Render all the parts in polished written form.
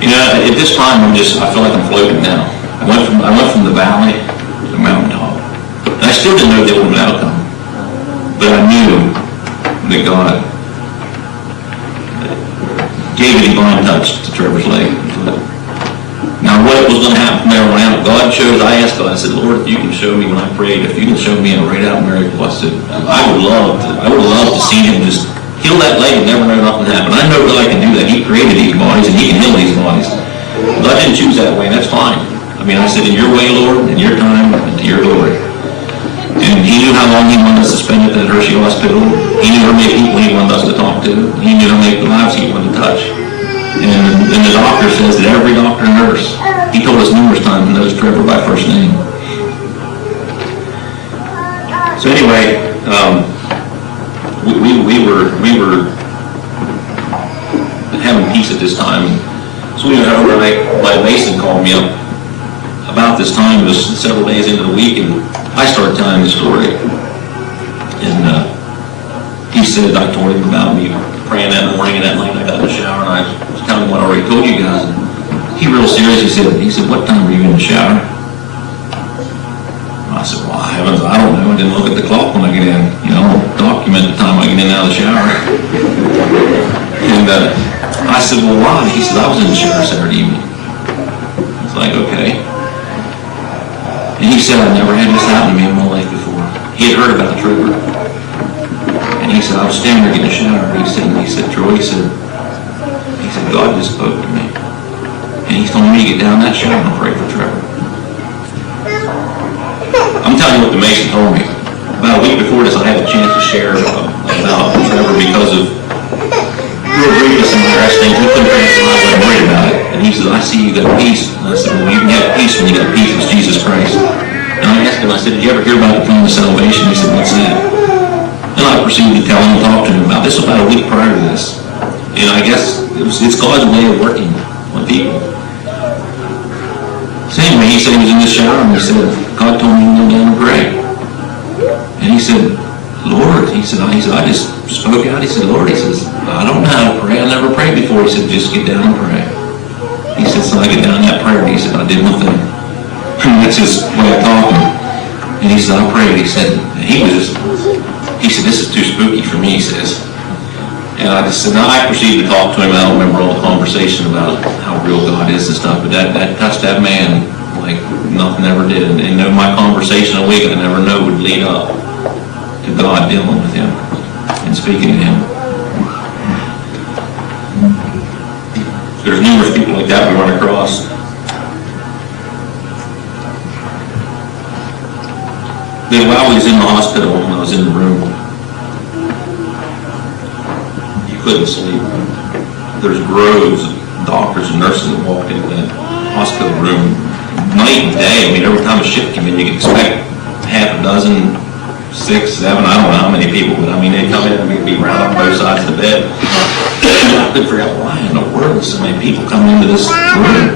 You know, at this time, I feel like I'm floating now. I went from the valley to the mountaintop. And I still didn't know the ultimate outcome. But I knew that God gave a divine touch to Trevor's leg. Now, what was going to happen from there on out, I asked God, I said, Lord, if you can show me when I prayed, if you can show me a right out miracle, I said, I would love to see him just heal that leg and never know nothing happened. I know that I can do that. He created these bodies and he can heal these bodies. But I didn't choose that way, and that's fine. I mean, I said, in your way, Lord, in your time, and to your glory. And he knew how long he wanted us to spend at that Hershey Hospital. He knew how many people he wanted us to talk to. He knew how many lives he wanted to touch. And the doctor says that every doctor and nurse, he told us numerous times, knows Trevor by first name. So anyway, we were having peace at this time. So we went over, and Mason called me up about this time. It was several days into the week, and I started telling the story. And he said, I told him about me praying that morning and that night I got in the shower, and I was telling him what I already told you guys. And he real serious, he said, what time were you in the shower? I said, well, heavens, I don't know. I didn't look at the clock when I get in. You know, I'll document the time I get in and out of the shower. And I said, well, why? He said, I was in the shower Saturday evening. I was like, okay. And he said, I've never had this happen to me in my life before. He had heard about Trevor. And he said, I was standing there getting a shower. He said, Troy, he said, God just spoke to me. And he told me to get down in that shower and pray for Trevor. I'm telling you what the Mason told me. About a week before this, I had a chance to share about Trevor because of real grievous and embarrassed things. He couldn't translate, I was worried about it. And he said, I see you got peace. And I said, well, you can have peace when you got peace with Jesus Christ. And I asked him, I said, did you ever hear about the plan of salvation? He said, what's that? And I proceeded to tell him and talk to him about this about a week prior to this. And I guess it's God's way of working on people. So anyway, he said he was in the shower and he said, God told me to go down and pray. And he said, Lord, he said, I just spoke out. He said, Lord, he says, I don't know how to pray. I never prayed before. He said, just get down and pray. He said, so I get down in that prayer and he said, I did one thing. That's his way of talking. And he said, I prayed. He said, this is too spooky for me, he says. And I just said, now I proceeded to talk to him. I don't remember all the conversation about how real God is and stuff, but that touched that man like nothing ever did. And in my conversation a week, I never know would lead up to God dealing with him and speaking to him. There's numerous people like that we run across. Then while I was in the hospital, when I was in the room, you couldn't sleep. There's groves of doctors and nurses that walked into that hospital room night and day. I mean, every time a shift came in, you could expect half a dozen, 6, 7, I don't know how many people, but I mean, they'd come in and we'd be around on both sides of the bed. I couldn't figure out why in the world so many people coming into this room.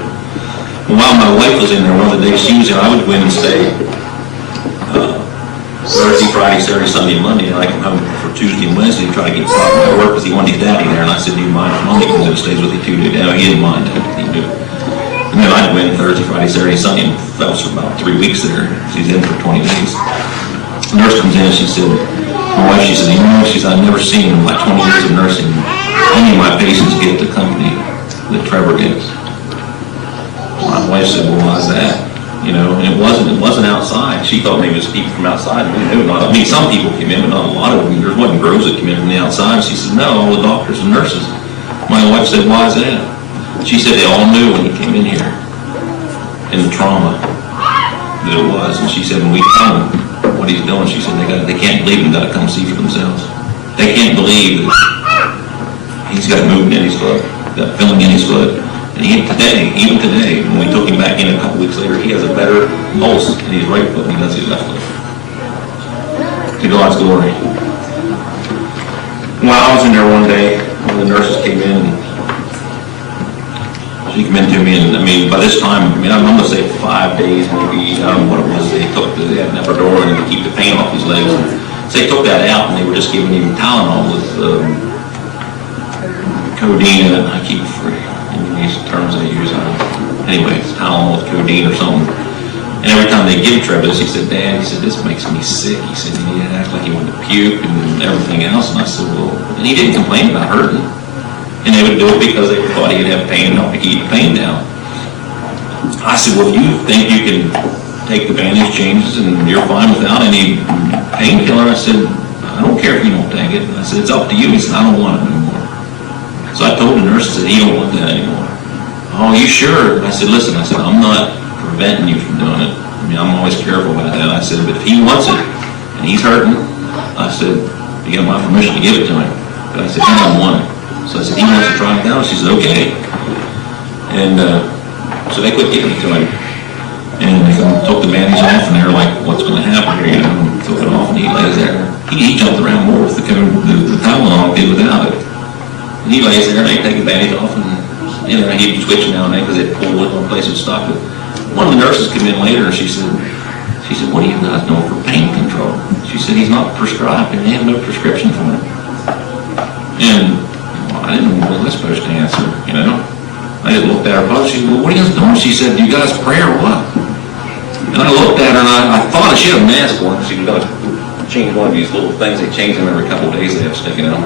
And while my wife was in there, one of the days she was in, I would go in and stay Thursday, Friday, Saturday, Sunday, and Monday, and I come home for Tuesday and Wednesday to try to get started at work because he wanted his daddy there, and I said, do you mind if Monday comes in and stays with you 2 days? No, he didn't mind. He knew. And then I'd go in Thursday, Friday, Saturday, Sunday, and that was for about 3 weeks there. She's in for 20 days. The nurse comes in and she said, my wife, she said, you know, she said, I've never seen in my 20 years of nursing any of my patients get the company that Trevor gets. My wife said, well, why is that? You know, and it wasn't outside. She thought maybe it was people from outside. I mean, some people came in, but not a lot of them. There wasn't grows that came in from the outside. She said, no, all the doctors and nurses. My wife said, why is that? She said they all knew when he came in here and the trauma that it was. And she said, when we tell them what he's doing, she said they can't believe him, got to come see for themselves. They can't believe that he's got movement in his foot, got feeling in his foot. And even today, when we took him back in a couple weeks later, he has a better pulse in his right foot than he does his left foot. To God's glory. Well, I was in there one day, one of the nurses came in, and she came in to me, and I mean, by this time, I mean, I'm going to say 5 days, maybe, I don't know what it was, they had an epidural and to keep the pain off his legs. And so they took that out, and they were just giving him Tylenol with codeine in it, and I keep free. these terms they use. Anyway, it's Tylenol with codeine or something. And every time they give Trevor this, he said, Dad, he said, this makes me sick. He said, he acted like he wanted to puke and everything else. And I said, well, and he didn't complain about hurting. And they would do it because they thought he'd have pain and help to keep the pain down. I said, well, you think you can take the bandage changes and you're fine without any painkiller? I said, I don't care if you don't take it. I said, it's up to you. He said, I don't want it anymore. So I told the nurse, I said, he don't want that anymore. Oh, you sure? I said, listen, I said, I'm not preventing you from doing it. I mean, I'm always careful about that. I said, but if he wants it and he's hurting, I said, you got my permission to give it to him. But I said, he don't want it. So I said, he wants to try it now. She said, okay. And so they quit giving it to him. And they took the bandage off, and they were like, what's going to happen here? You know, and took it off, and he lays there. He jumped around more with the Tylenol than without it. And he lays there, and they take the bandage off, and you know, he'd twitch now and then because they'd pull it one place and stop it. One of the nurses came in later, and she said, what do you guys know for pain control? She said, he's not prescribed, and they have no prescription for him. And well, I didn't know what I was supposed to answer, you know. I just looked at her, she said, well, what are you guys doing? She said, do you guys pray or what? And I looked at her, and I thought she had a mask on. She was going to change one of these little things. They change them every couple of days. They have sticking out.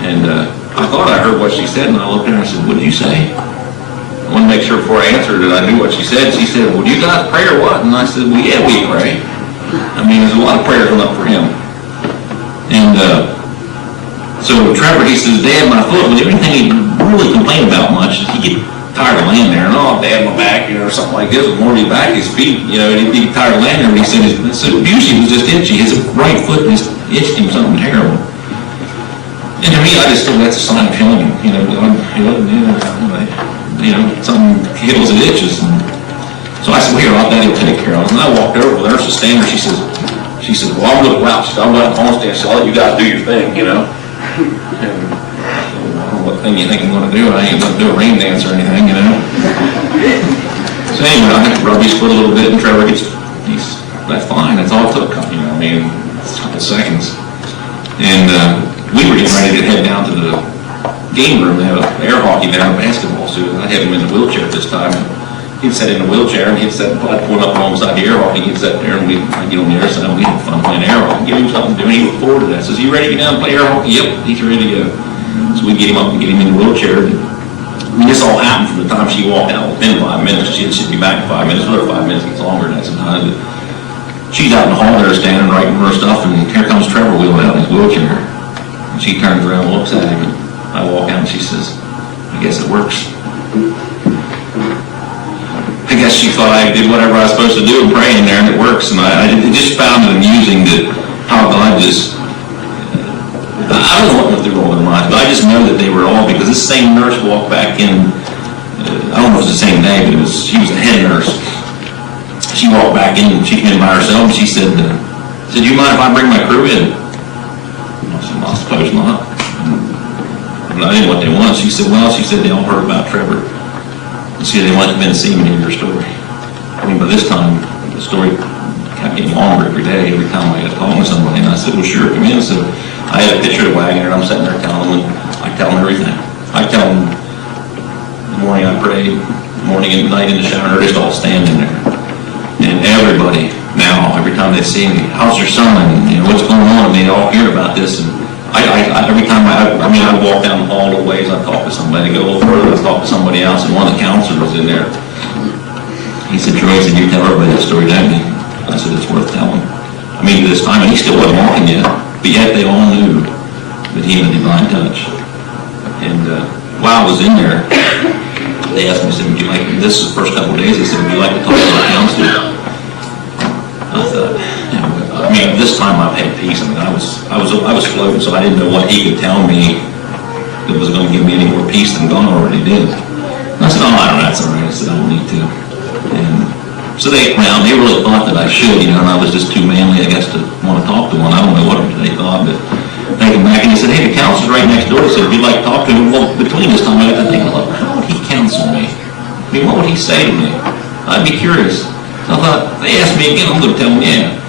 And I thought I heard what she said, and I looked at her and I said, what did you say? I wanted to make sure before I answered that I knew what she said. She said, well, do you guys pray or what? And I said, well, yeah, we pray. I mean, there's a lot of prayers going up for him. And so Trevor, he says, Dad, my foot, was everything he really complained about much, he'd get tired of laying there, and oh, Dad, my back, you know, or something like this, with more back, his feet, you know, he'd be tired of laying there, and he said his usually was just itchy. His right foot just itched him something terrible. And to me, I just thought that's a sign of healing, you know, something heals and itches. And so I said, well, here, Dad will take care of it. And I walked over, the nurse was standing there, she says, well, I'm going to go out. She said, I'm going to stand. She said, I'll let you guys do your thing, you know. And what thing you think I'm going to do? I ain't going to do a rain dance or anything, you know. So anyway, I rubbed his foot a little bit, and Trevor that's fine. That's all it took, you know. I mean, it's a couple seconds. And we were getting ready to head down to the game room. They have air hockey there and basketball. So I had him in the wheelchair this time. And he'd sit in the wheelchair, and I'd pull up alongside the air hockey. He'd sit there, and I'd get on the air side, and we had fun playing air hockey. Give him something to do, and he looked forward to that. Says, you ready to get down and play air hockey? Yep, he's ready to go. So we'd get him up and get him in the wheelchair. I mean, this all happened from the time she walked out within 5 minutes. She'd be back in 5 minutes. Another 5 minutes gets longer than that sometimes. But she's out in the hall there standing writing her stuff, and here comes Trevor wheeling out in his wheelchair. And she turns around and looks at him, and I walk out, and she says, I guess it works. I guess she thought I did whatever I was supposed to do and pray in there, and it works. And I just found it amusing that how God just, I don't know what went through all their minds, but I just know that they were all, because this same nurse walked back in, I don't know if it was the same day, but she was the head nurse. She walked back in, and she came in by herself, and she said, do you mind if I bring my crew in? I said, well, I suppose not. But I didn't know what they wanted. She said, they all heard about Trevor. And she said, they wanted to come in and see me and hear your story. I mean, by this time, the story kept getting longer every day, every time I got talking to somebody. And I said, well, sure, come in. So I had a picture of the wagon, and I'm sitting there telling them, I tell them everything. I tell them the morning I prayed, morning and night in the shower, they're just all standing there. And everybody now, every time they see me, how's your son? And you know, what's going on? And they all hear about this. And every time I walk down the hall a ways, I talk to somebody. I go a little further, I talk to somebody else, and one of the counselors was in there. He said, Troy, you tell everybody that story, don't you? I said, it's worth telling. I mean, this time, and he still wasn't walking yet, but yet they all knew that he had a divine touch. And while I was in there, they asked me, said, would you like, this is the first couple of days, they said, would you like to talk to our counselor? I thought, I mean, this time I've had peace. I mean, I was floating, so I didn't know what he could tell me that was going to give me any more peace than God already did. And I said, oh, I don't know, that's all right. I said, I don't need to. And so they really thought that I should, you know, and I was just too manly, I guess, to want to talk to one. I don't know what they thought, but they came back and he said, hey, the counselor's right next door. He said, if you'd like to talk to him, well, between this time I got to think, how would he counsel me? I mean, what would he say to me? I'd be curious. So I thought, they asked me again, I'm going to tell them, yeah.